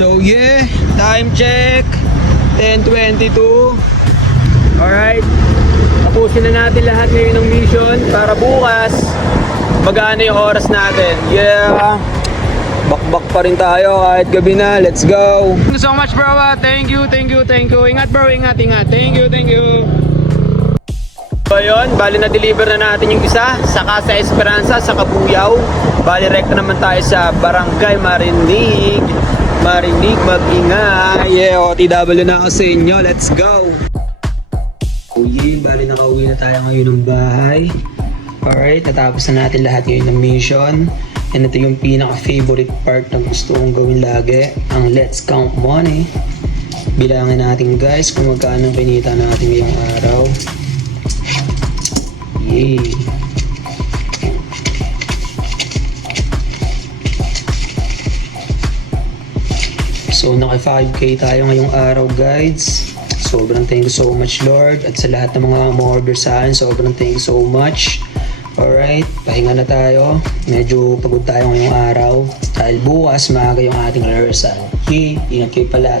So yeah, time check 10:22. Alright, tapusin na natin lahat ngayon ng mission para bukas magana yung oras natin. Yeah, bakbak pa rin tayo kahit gabi na. Let's go. Thank you so much bro. Thank you. Ingat bro, ingat. Thank you. So yun, bali na-deliver na natin yung isa saka sa Esperanza, sa Kabuyaw. Bali rekta naman tayo sa Barangay Marinig, mag-ingay. Yeah, OTW na ako sa inyo. Let's go. Uy, bali nakauwi na tayo ngayon ng bahay. Alright, natapos na natin lahat ngayon ng mission. And ito yung pinaka-favorite part na gusto kong gawin lagi, ang Let's Count Money. Bilangin natin guys kung magkano kinita natin ngayong araw. Yay! So naka 5k tayo ngayong araw guys. Sobrang thank you so much Lord. At sa lahat ng mga umorder sa akin, sobrang thank you so much. Alright, pahinga na tayo. Medyo pagod tayo ngayong araw dahil bukas maaga yung ating rehearsal. Okay, ingat kayo pala.